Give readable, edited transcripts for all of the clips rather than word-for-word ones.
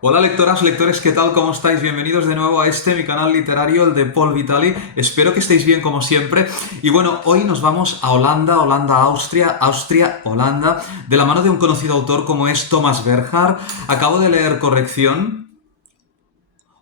Hola lectoras, lectores, ¿qué tal? ¿Cómo estáis? Bienvenidos de nuevo a mi canal literario, el de Paul Vitali. Espero que estéis bien como siempre. Y bueno, hoy nos vamos a Holanda, Austria, Austria, Holanda, de la mano de un conocido autor como es Thomas Bernhard. Acabo de leer Corrección,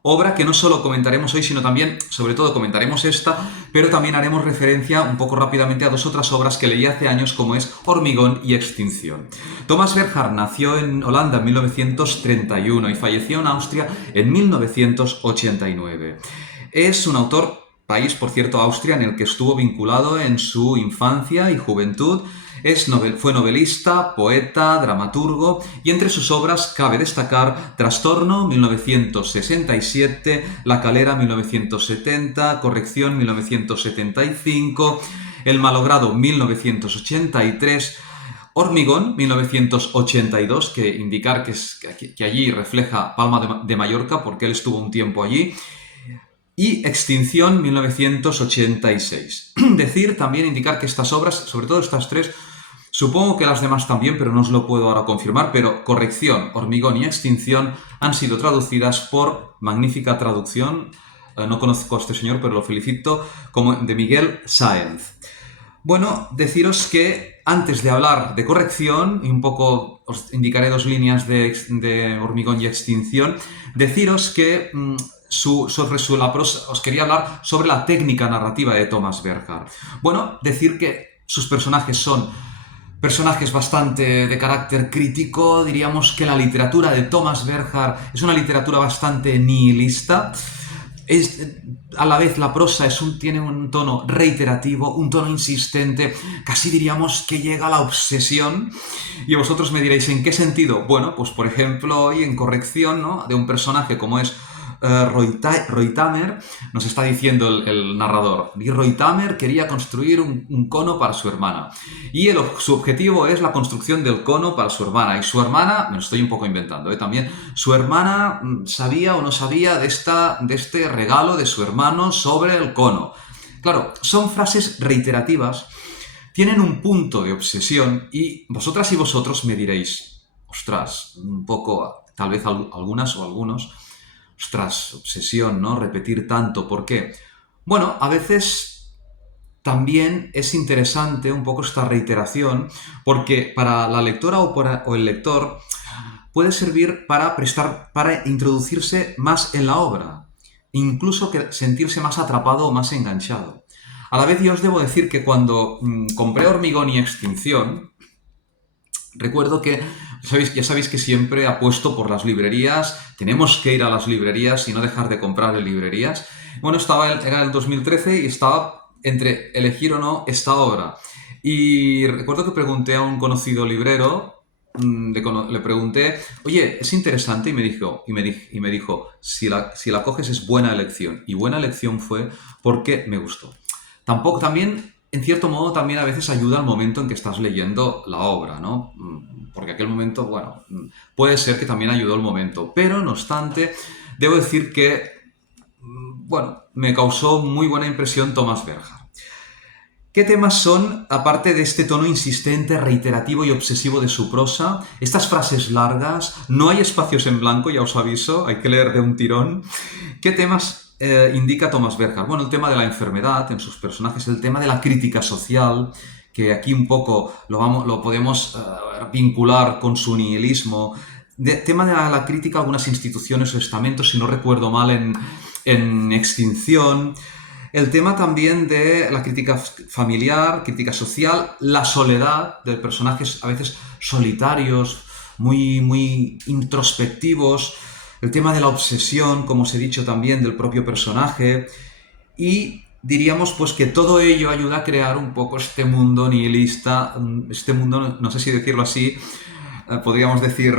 obra que no solo comentaremos hoy, sino también, sobre todo, comentaremos esta, pero también haremos referencia un poco rápidamente a dos otras obras que leí hace años, como es Hormigón y Extinción. Thomas Bernhard nació en Holanda en 1931 y falleció en Austria en 1989. Es un autor, país, por cierto, Austria, en el que estuvo vinculado en su infancia y juventud. Fue novelista, poeta, dramaturgo y entre sus obras cabe destacar Trastorno 1967, La Calera 1970, Corrección 1975, El malogrado 1983, Hormigón 1982, que indicar que allí refleja Palma de Mallorca porque él estuvo un tiempo allí, y Extinción 1986. Decir también, indicar que estas obras, sobre todo estas tres, supongo que las demás también, pero no os lo puedo ahora confirmar, pero Corrección, Hormigón y Extinción han sido traducidas por magnífica traducción, no conozco a este señor, pero lo felicito, como de Miguel Sáenz. Bueno, deciros que antes de hablar de Corrección, y un poco os indicaré dos líneas de Hormigón y Extinción, deciros que os quería hablar sobre la técnica narrativa de Thomas Bernhard. Bueno, decir que sus personajes son personajes bastante de carácter crítico, diríamos que la literatura de Thomas Bernhard es una literatura bastante nihilista. A la vez la prosa tiene un tono reiterativo, un tono insistente, casi diríamos que llega a la obsesión. Y vosotros me diréis, ¿en qué sentido? Bueno, pues por ejemplo, hoy en Corrección, ¿no?, de un personaje como es Reutemer, nos está diciendo el narrador. Y Reutemer quería construir un cono para su hermana. Y su objetivo es la construcción del cono para su hermana. Y su hermana, me lo estoy un poco inventando, también, su hermana sabía o no sabía de este regalo de su hermano sobre el cono. Claro, son frases reiterativas, tienen un punto de obsesión y vosotras y vosotros me diréis, ostras, un poco, tal vez algunas o algunos, ostras, obsesión, ¿no? Repetir tanto, ¿por qué? Bueno, a veces también es interesante un poco esta reiteración, porque para la lectora o el lector puede servir para introducirse más en la obra, incluso que sentirse más atrapado o más enganchado. A la vez yo os debo decir que cuando compré Hormigón y Extinción, recuerdo que ya sabéis que siempre apuesto por las librerías, tenemos que ir a las librerías y no dejar de comprar en librerías. Bueno, era el 2013 y estaba entre elegir o no esta obra. Y recuerdo que pregunté a un conocido librero, le pregunté, oye, es interesante, y me dijo, si la coges es buena elección. Y buena elección fue porque me gustó. Tampoco, también, en cierto modo, también a veces ayuda al momento en que estás leyendo la obra, ¿no? Porque aquel momento, bueno, puede ser que también ayudó el momento. Pero, no obstante, debo decir que, bueno, me causó muy buena impresión Thomas Bernhard. ¿Qué temas son, aparte de este tono insistente, reiterativo y obsesivo de su prosa? Estas frases largas, no hay espacios en blanco, ya os aviso, hay que leer de un tirón. ¿Qué temas indica Thomas Bernhard? Bueno, el tema de la enfermedad en sus personajes, el tema de la crítica social, que aquí un poco lo podemos vincular con su nihilismo. Tema de la crítica a algunas instituciones o estamentos, si no recuerdo mal, en Extinción. El tema también de la crítica familiar, crítica social, la soledad de personajes a veces solitarios, muy introspectivos, el tema de la obsesión, como os he dicho también, del propio personaje, y diríamos pues que todo ello ayuda a crear un poco este mundo nihilista, este mundo, no sé si decirlo así, podríamos decir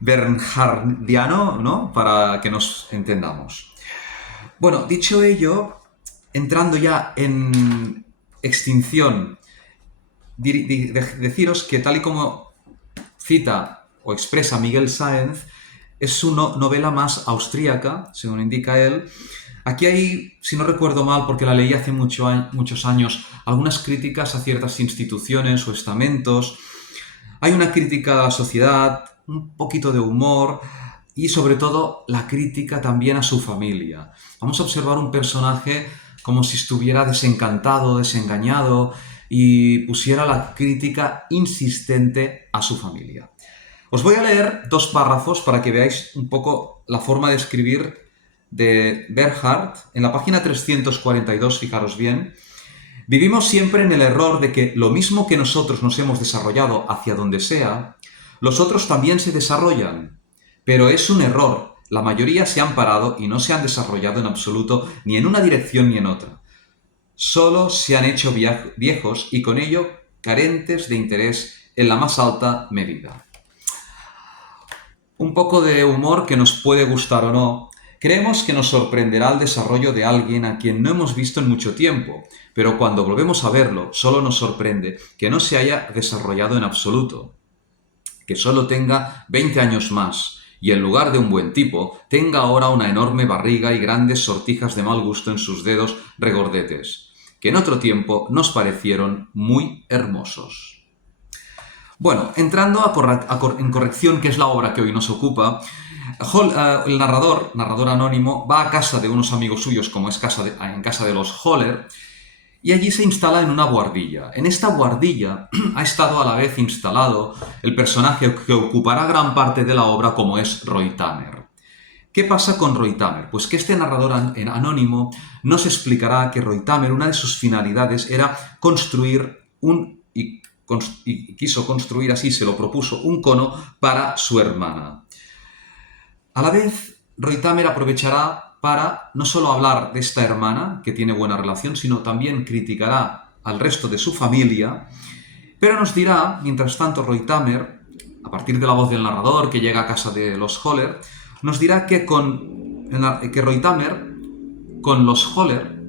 bernhardiano, ¿no?, para que nos entendamos. Bueno, dicho ello, entrando ya en Extinción, deciros que tal y como cita o expresa Miguel Sáenz, es su novela más austríaca, según indica él. Aquí hay, si no recuerdo mal, porque la leí hace muchos años, algunas críticas a ciertas instituciones o estamentos. Hay una crítica a la sociedad, un poquito de humor, y sobre todo la crítica también a su familia. Vamos a observar un personaje como si estuviera desencantado, desengañado y pusiera la crítica insistente a su familia. Os voy a leer dos párrafos para que veáis un poco la forma de escribir de Bernhard. En la página 342, fijaros bien, vivimos siempre en el error de que lo mismo que nosotros nos hemos desarrollado hacia donde sea, los otros también se desarrollan. Pero es un error. La mayoría se han parado y no se han desarrollado en absoluto ni en una dirección ni en otra. Solo se han hecho viejos y con ello carentes de interés en la más alta medida. Un poco de humor que nos puede gustar o no. Creemos que nos sorprenderá el desarrollo de alguien a quien no hemos visto en mucho tiempo, pero cuando volvemos a verlo, solo nos sorprende que no se haya desarrollado en absoluto, que solo tenga 20 años más, y en lugar de un buen tipo, tenga ahora una enorme barriga y grandes sortijas de mal gusto en sus dedos regordetes, que en otro tiempo nos parecieron muy hermosos. Bueno, entrando en corrección, que es la obra que hoy nos ocupa, el narrador anónimo, va a casa de unos amigos suyos, como es en casa de los Holler, y allí se instala en una buhardilla. En esta buhardilla ha estado a la vez instalado el personaje que ocupará gran parte de la obra, como es Reutammer. ¿Qué pasa con Reutammer? Pues que este narrador anónimo nos explicará que Reutammer, una de sus finalidades era construir y quiso construir, así se lo propuso, un cono para su hermana. A la vez, Reutammer aprovechará para no solo hablar de esta hermana, que tiene buena relación, sino también criticará al resto de su familia, pero nos dirá, mientras tanto, Reutammer, a partir de la voz del narrador que llega a casa de los Holler, nos dirá que Reutammer, con los Holler,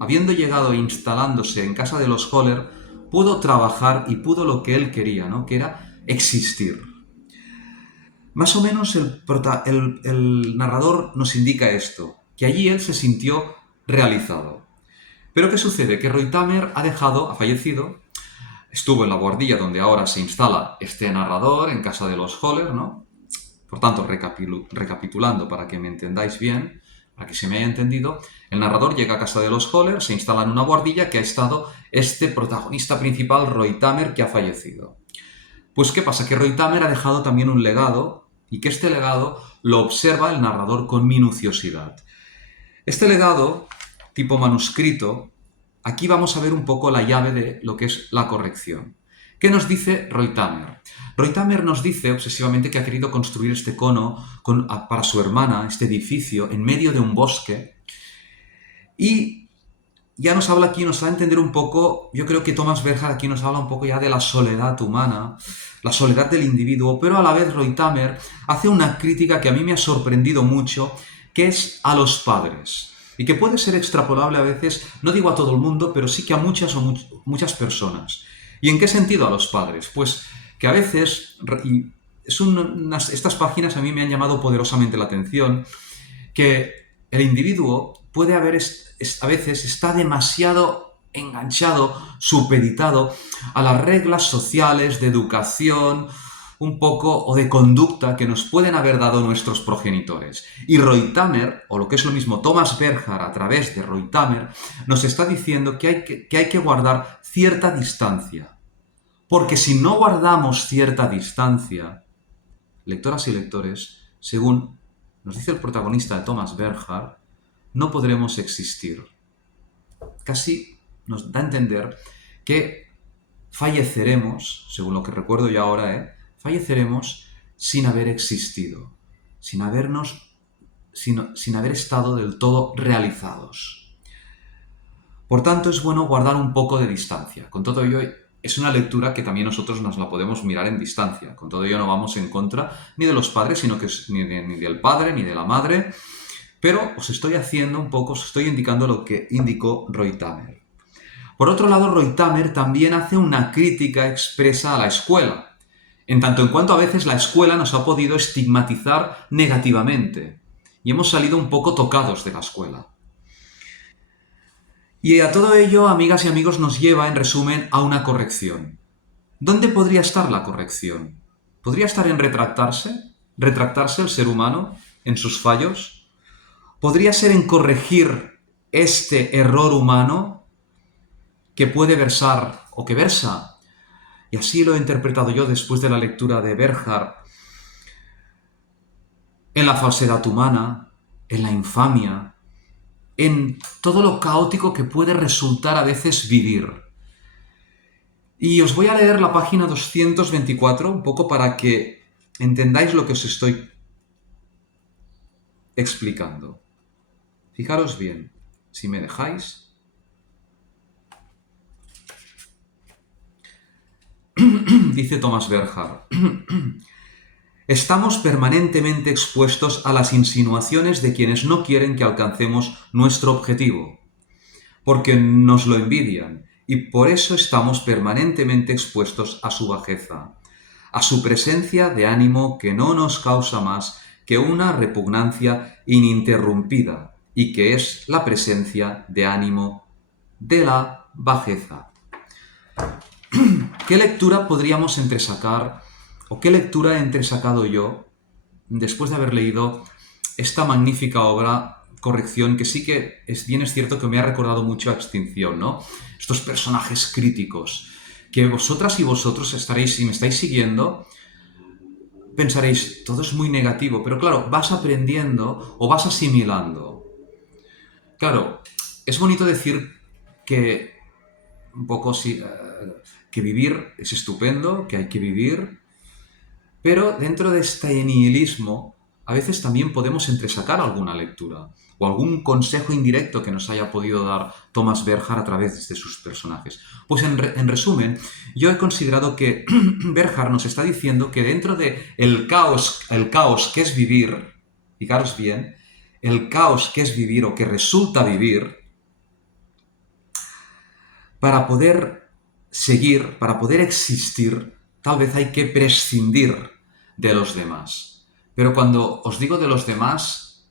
habiendo llegado e instalándose en casa de los Holler, pudo trabajar y pudo lo que él quería, ¿no? Que era existir. Más o menos el narrador nos indica esto, que allí él se sintió realizado. Pero ¿qué sucede? Que Reutammer ha fallecido, estuvo en la buhardilla donde ahora se instala este narrador en casa de los Holler, ¿no? Por tanto, recapitulando para que me entendáis bien, para que se me haya entendido, el narrador llega a casa de los Holler, se instala en una buhardilla que ha estado este protagonista principal, Reutammer, que ha fallecido. Pues ¿qué pasa? Que Reutammer ha dejado también un legado y que este legado lo observa el narrador con minuciosidad. Este legado, tipo manuscrito, aquí vamos a ver un poco la llave de lo que es la corrección. ¿Qué nos dice Reutammer? Reutammer nos dice obsesivamente que ha querido construir este cono para su hermana, este edificio, en medio de un bosque. Y ya nos habla aquí, nos da a entender un poco, yo creo que Thomas Bernhard aquí nos habla un poco ya de la soledad humana, la soledad del individuo, pero a la vez Reutammer hace una crítica que a mí me ha sorprendido mucho, que es a los padres. Y que puede ser extrapolable a veces, no digo a todo el mundo, pero sí que a muchas personas. ¿Y en qué sentido a los padres? Pues que a veces, estas páginas a mí me han llamado poderosamente la atención, que el individuo puede a veces está demasiado enganchado, supeditado a las reglas sociales de educación, un poco, o de conducta que nos pueden haber dado nuestros progenitores. Y Reutammer, o lo que es lo mismo, Thomas Bernhard, a través de Reutammer, nos está diciendo que hay que guardar cierta distancia. Porque si no guardamos cierta distancia, lectoras y lectores, según nos dice el protagonista de Thomas Bernhard, no podremos existir. Casi nos da a entender que falleceremos, según lo que recuerdo yo ahora, falleceremos sin haber existido, sin haber estado del todo realizados. Por tanto, es bueno guardar un poco de distancia. Con todo ello, es una lectura que también nosotros nos la podemos mirar en distancia. Con todo ello no vamos en contra ni de los padres, sino que ni del padre, ni de la madre. Pero os estoy indicando lo que indicó Reutammer. Por otro lado, Reutammer también hace una crítica expresa a la escuela, en tanto en cuanto a veces la escuela nos ha podido estigmatizar negativamente y hemos salido un poco tocados de la escuela. Y a todo ello, amigas y amigos, nos lleva, en resumen, a una corrección. ¿Dónde podría estar la corrección? ¿Podría estar en retractarse? retractarse el ser humano en sus fallos? ¿Podría ser en corregir este error humano que puede versar o que versa? Y así lo he interpretado yo después de la lectura de Berghardt, en la falsedad humana, en la infamia, en todo lo caótico que puede resultar a veces vivir. Y os voy a leer la página 224, un poco para que entendáis lo que os estoy explicando. Fijaros bien, si me dejáis. Dice Thomas Berghardt. Estamos permanentemente expuestos a las insinuaciones de quienes no quieren que alcancemos nuestro objetivo, porque nos lo envidian, y por eso estamos permanentemente expuestos a su bajeza, a su presencia de ánimo que no nos causa más que una repugnancia ininterrumpida, y que es la presencia de ánimo de la bajeza. ¿Qué lectura podríamos entresacar, o qué lectura he entresacado yo después de haber leído esta magnífica obra, Corrección, que sí que bien es cierto que me ha recordado mucho a Extinción, ¿no? Estos personajes críticos, que vosotras y vosotros estaréis, si me estáis siguiendo, pensaréis, todo es muy negativo, pero claro, vas aprendiendo o vas asimilando. Claro, es bonito decir que un poco sí, que vivir es estupendo, que hay que vivir, pero dentro de este nihilismo a veces también podemos entresacar alguna lectura o algún consejo indirecto que nos haya podido dar Thomas Berghardt a través de sus personajes. Pues en resumen, yo he considerado que Berghardt nos está diciendo que dentro de el caos que es vivir, fijaros bien, el caos que es vivir o que resulta vivir, para poder seguir, para poder existir, tal vez hay que prescindir de los demás. Pero cuando os digo de los demás,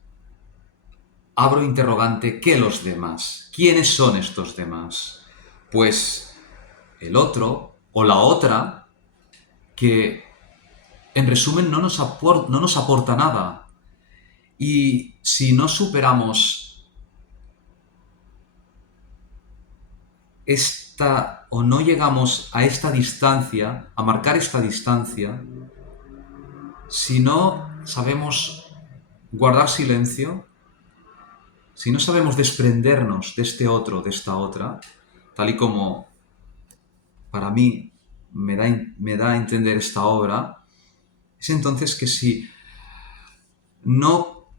abro interrogante, ¿qué los demás? ¿Quiénes son estos demás? Pues el otro o la otra que en resumen no nos aporta nada. Y si no superamos o no llegamos a esta distancia, a marcar esta distancia, si no sabemos guardar silencio, si no sabemos desprendernos de este otro, de esta otra, tal y como para mí me da a entender esta obra, es entonces que si no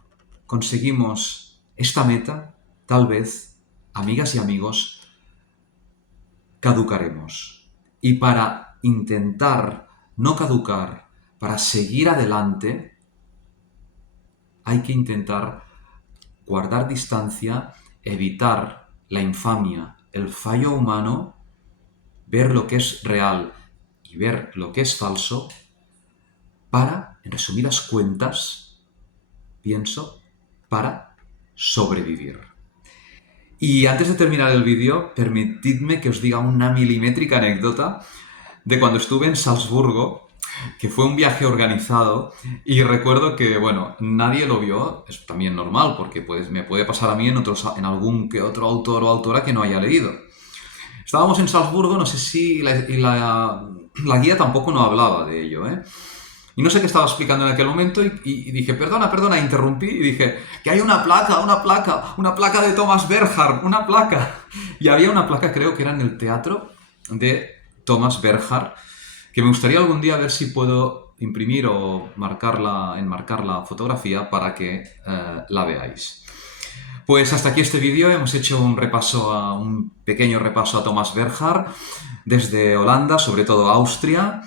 conseguimos esta meta, tal vez, amigas y amigos, caducaremos. Y para intentar no caducar, para seguir adelante, hay que intentar guardar distancia, evitar la infamia, el fallo humano, ver lo que es real y ver lo que es falso, para, en resumidas cuentas, pienso, para sobrevivir. Y antes de terminar el vídeo, permitidme que os diga una milimétrica anécdota de cuando estuve en Salzburgo, que fue un viaje organizado, y recuerdo que, bueno, nadie lo vio, es también normal, porque me puede pasar a mí en algún que otro autor o autora que no haya leído. Estábamos en Salzburgo, no sé si la guía tampoco no hablaba de ello, ¿eh? Y no sé qué estaba explicando en aquel momento y dije, perdona, interrumpí y dije, que hay una placa de Thomas Berghardt, una placa. Y había una placa, creo que era en el teatro de Thomas Berghardt, que me gustaría algún día ver si puedo imprimir o enmarcar la fotografía para que la veáis. Pues hasta aquí este vídeo, hemos hecho un pequeño repaso a Thomas Berghardt desde Holanda, sobre todo Austria.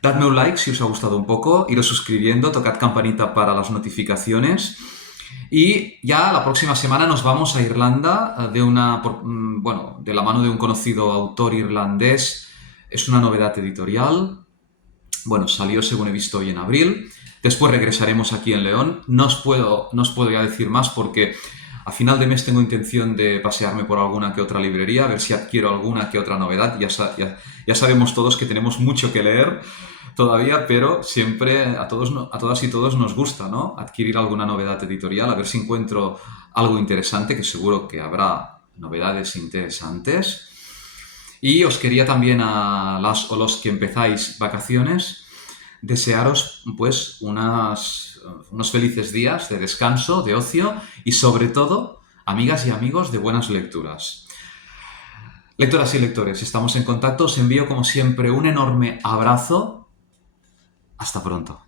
Dadme un like si os ha gustado un poco, iros suscribiendo, tocad campanita para las notificaciones. Y ya la próxima semana nos vamos a Irlanda de la mano de un conocido autor irlandés. Es una novedad editorial. Bueno, salió según he visto hoy en abril. Después regresaremos aquí en León. No os puedo ya decir más porque A final de mes tengo intención de pasearme por alguna que otra librería, a ver si adquiero alguna que otra novedad. Ya sabemos todos que tenemos mucho que leer todavía, pero siempre a todos, a todas y todos nos gusta, ¿no? Adquirir alguna novedad editorial, a ver si encuentro algo interesante, que seguro que habrá novedades interesantes. Y os quería también a las o los que empezáis vacaciones desearos pues unos felices días de descanso, de ocio y sobre todo, amigas y amigos, de buenas lecturas. Lectoras y lectores, estamos en contacto. Os envío como siempre un enorme abrazo. Hasta pronto.